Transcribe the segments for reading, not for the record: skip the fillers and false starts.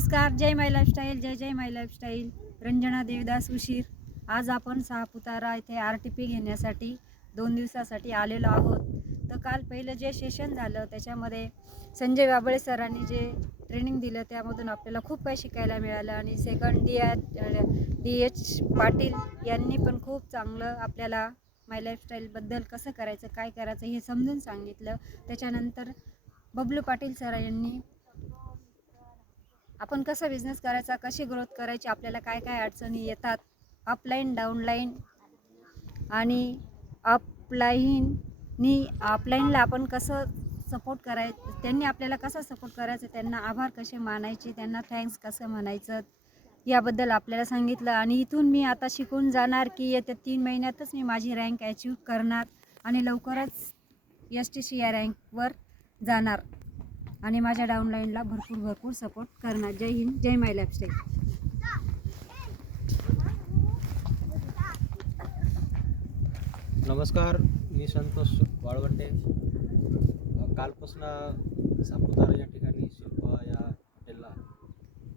नमस्कार, जय माय लाईफस्टाईल, जय जय माय लाईफस्टाईल. रंजना देवदास उशीर. आज आपण सापुतारा इथे RTP घेण्यासाठी 2 दिवसासाठी आलेलो आहोत. तर काल पहिलं जे सेशन झालं त्याच्यामध्ये संजय वाबळे सरांनी जे ट्रेनिंग दिलं त्यामधून आपल्याला खूप काही शिकायला मिळालं. आणि सेकंड DH पाटील यांनी पण खूप चांगलं आपल्याला माय लाईफस्टाईलबद्दल कसं करायचं, काय करायचं हे समजून सांगितलं. त्याच्यानंतर बबलू पाटील सर यांनी आपण कसं बिझनेस करायचा, कशी ग्रोथ करायची, आपल्याला काय काय अडचणी येतात, अपलाईन डाऊनलाईन आणि अपलाईनला आपण कसं सपोर्ट करायचं, त्यांनी आपल्याला कसं सपोर्ट करायचं, त्यांना आभार कसे मानायचे, त्यांना थँक्स कसं म्हणायचं याबद्दल आपल्याला सांगितलं. आणि इथून मी आता शिकून जाणार की येत्या 3 महिन्यातच मी माझी रँक अचीव करणार आणि लवकरच STC या रँकवर जाणार आणि माझ्या डाऊनलाईनला भरपूर सपोर्ट करणार. जय हिंद, जय माय लाईफस्टाईल. नमस्कार, मी संतोष वाळवंटे. कालपासून सापुतारा या ठिकाणी शिल्पा या हॉटेलला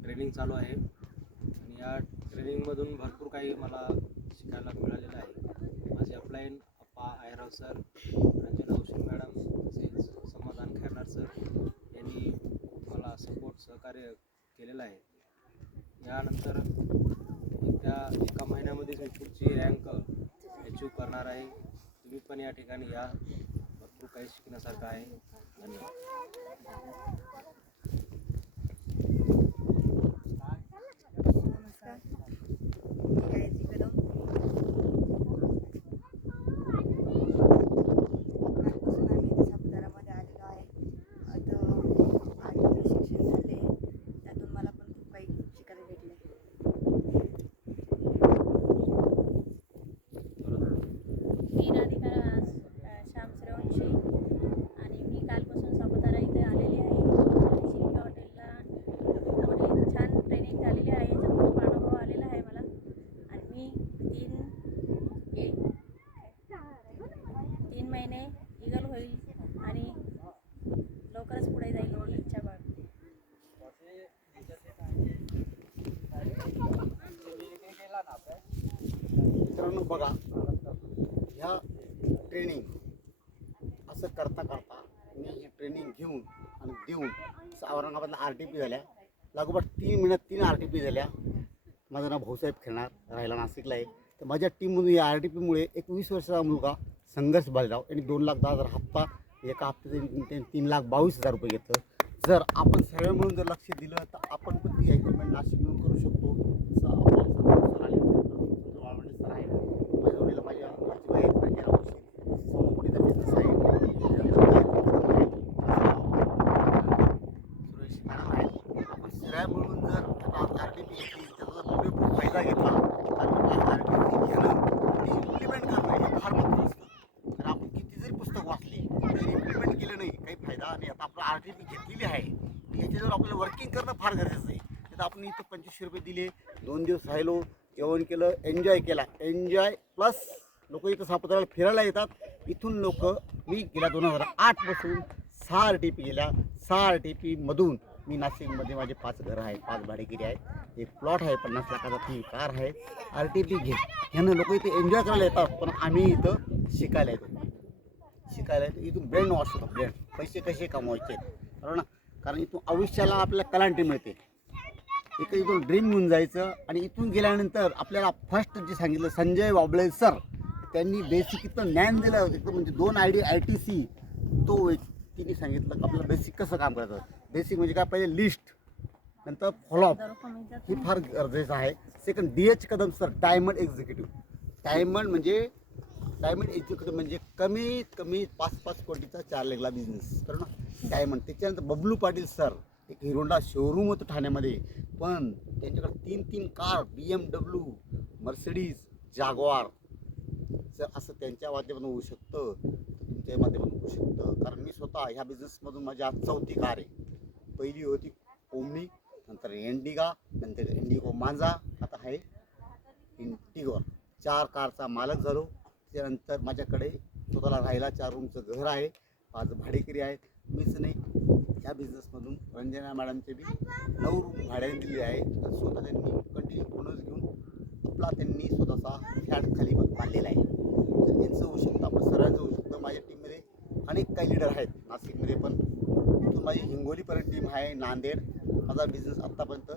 ट्रेनिंग चालू आहे आणि या ट्रेनिंगमधून भरपूर काही मला शिकायला मिळालेलं आहे. माझे अपलाईन अप्पा आयराव सर, रंजना उशीर मॅडम, तसेच समाधान खैरनार सर यांनी मला सहकार्य केलेलं आहे. यानंतर त्या एका महिन्यामध्येच मी पुढची रँक अचीव करणार आहे. तुम्ही पण या ठिकाणी या, भरपूर काही शिकण्यासारखं आहे. धन्यवाद. नमस्कार, मी गायत्री कदम. कालपासून आम्ही इथे सापुतारामध्ये आलेलो आहे. आता आधी शिक्षण झाले, त्यातून मला पण खूप काही शिकायला भेटले. मी राधिका श्याम श्रवणशी आणि मी कालपासून सापुतारा इथे आलेली आहे. शिल्पा हॉटेलला थोडी छान ट्रेनिंग झालेली आहे, याचा खूप अनुभव आलेला आहे मला. आणि मी 3 महिने इगल होईल आणि लवकरच पुढे जाईल ही इच्छा बाळगते. मित्रांनो बघा, ह्या ट्रेनिंग असं करता करता मी ही ट्रेनिंग घेऊन आणि देऊन औरंगाबादला RTP झाल्या. लागोपाठ 3 महिन्यात 3 RTP झाल्या. माझं नाव भाऊसाहेब खैरनार, राहायला नाशिकला आहे. तर माझ्या टीममधून या RTPमुळे एक 20 वर्षाचा मुलगा संघर्ष बालराव यांनी 2,10,000 हप्ता, एका हप्त्याचे 3,22,000 रुपये घेतलं. जर आपण सगळे मिळून जर लक्ष दिलं तर आपण पण ती अचीवमेंट नाशिक मिळून करू शकतो. सर आहे, वाळवंटे सर आहे, माझ्या जोडीला माझ्या आजीबाई आहेत, माझ्या समोरचा बिझनेस आहे, सुरेश मॅडम आहेत. आपण सगळ्या मिळून जर RTP घेतली, त्याचा जर पुरेपूर फायदा घेतला तर RTP घेणं आणि इम्प्लिमेंट करणं हे फार महत्त्वाचं असतं. तर आपण किती जरी पुस्तक वाचली तरी इम्प्लिमेंट केलं नाही काही फायदा नाही. आता आपण RTP घेतलेली आहे, याच्यावर आपल्याला वर्किंग करणं फार गरजेचं आहे. तर आपण इथं 2500 रुपये दिले, 2 दिवस राहिलो, जेवण केलं, एन्जॉय केला. एन्जॉय प्लस लोक इथं सापुताराला फिरायला येतात. इथून लोक, मी गेल्या 2008 पासून 6 RTP गेल्या. 6 RTPमधून मी नाशिकमध्ये माझे 5 घरं आहेत, 5 भाडेगिरी आहेत, एक प्लॉट आहे, 50 लाखाचा, 3 कार आहे. RTP ह्यानं लोक इथे एन्जॉय करायला येतात, पण आम्ही इथं शिकायला येतो. इथून ब्रेन वॉश होतो. ब्रेन पैसे कसे कमवायचे, बरोबर ना? कारण इथून आयुष्याला आपल्याला कलांटी मिळते. इथून ड्रीम घेऊन जायचं. आणि इथून गेल्यानंतर आपल्याला फर्स्ट जे सांगितलं संजय वाबळे सर, त्यांनी बेसिक इथं ज्ञान दिलं होतं. म्हणजे 2 ITC तो तिने सांगितलं की आपल्याला बेसिक कसं काम करायचं. बेसिक म्हणजे काय, पहिले लिस्ट, नंतर फॉलोअप, ही फार गरजेचं आहे. Second DH Kadam sir, diamond executive. Diamond executive म्हणजे कमीत कमी 5-5 कोटीचा 4 लेगला बिझनेस, बरोबर ना, डायमंड. त्याच्यानंतर बबलू पाटील सर, एक हिरोंडा शोरूम होतं ठाण्यामध्ये, पण त्यांच्याकडे 3 कार, BMW, मर्सिडीज, जाग्वार. जर असं त्यांच्या माध्यमातून होऊ शकतं तर तुमच्या माध्यमातून होऊ शकतं. कारण मी स्वतः ह्या बिझनेसमधून माझी आज 4थी कार आहे. पहिली होती ओमनी, नंतर एंडिगा, नंतर इंडिगो मांजा, आता आहे इंटिगोर. 4 कारचा मालक झालो. त्यानंतर माझ्याकडे स्वतःला राहायला 4 रूमचं घर आहे, 5 भाडेकरी आहेत. मीच नाही, ह्या बिझनेसमधून रंजना मॅडमचे बी 9 रूम भाड्याने दिलेले आहे. तर स्वतः त्यांनी कंटिन्यू ओनर्स घेऊन आपला त्यांनी स्वतःचा फ्लॅट खाली बांधलेला आहे. तर यांचं होऊ शकतं, आपण सर्वांचं होऊ शकतं. माझ्या टीममध्ये अनेक काही लीडर आहेत नाशिकमध्ये, पण इथून माझी हिंगोलीपर्यंत टीम आहे. नांदेड माझा बिझनेस आत्तापर्यंत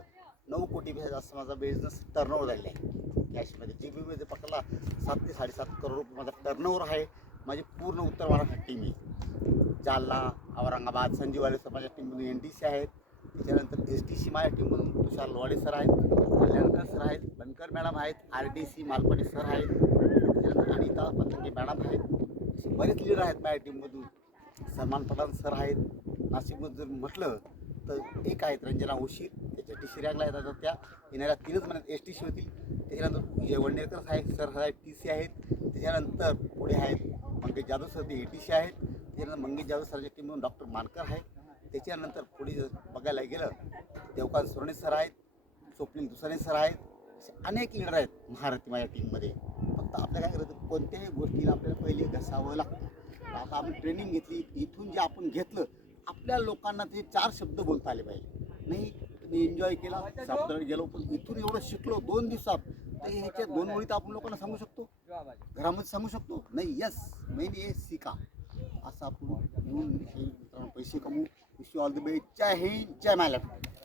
9 कोटीपेक्षा जास्त माझा बिझनेस टर्नओव्हर झालेला आहे. कॅशमध्ये जीबीमध्ये पकडला 7 ते 7.5 करोड रुपये माझा टर्नओव्हर आहे. माझी पूर्ण उत्तर महाराष्ट्र टीम आहे. जालना, औरंगाबाद, संजीवाले सर माझ्या टीममधून NTC आहेत. त्याच्यानंतर STC माझ्या टीममधून तुषार लोवाडे सर आहेत, कल्याणकर सर आहेत, बनकर मॅडम आहेत, RTC मालपाटे सर आहेत, त्याच्यानंतर अनिता पतंगे मॅडम आहेत. असे बरेच लीडर आहेत माझ्या टीममधून. सलमान पठाण सर आहेत. नाशिकमध्ये जर म्हटलं तर एक आहेत रंजना उशीर, त्याच्या TC रँकला येतात. त्या येणाऱ्या 3च महिन्यात STC होतील. त्याच्यानंतर विजय वंडेरकर आहेत सर आहेत, TC आहेत. त्याच्यानंतर पुढे आहेत मंगेश जाधव सर, ते ATC आहेत. त्याच्यानंतर मंगेश जाधव सरच्या टीममधून डॉक्टर मानकर आहे. त्याच्यानंतर पुढे जर बघायला गेलं देवकांत सोरणे सर आहेत, स्वप्नील दुसरे सर आहेत. असे अनेक लीडर आहेत महारथी माझ्या टीममध्ये. फक्त आपल्याला काय करायचं, कोणत्याही गोष्टीला आपल्याला पहिले घसावं लागतं. आता आपण ट्रेनिंग घेतली, इथून जे आपण घेतलं आपल्या लोकांना ते 4 शब्द बोलता आले पाहिजे. नाही तुम्ही एन्जॉय केला, सापडत गेलो, पण इथून एवढं शिकलो 2 दिवसात, तर ह्याच्या 2 ओळीत आपण लोकांना सांगू शकतो, घरामध्ये सांगू शकतो. नाही यस मैंने ये सीखा असं आपण येऊन हे मित्रांनो पैसे कमवू. Wish you all the best. जय हिंद, जय महाराष्ट्र.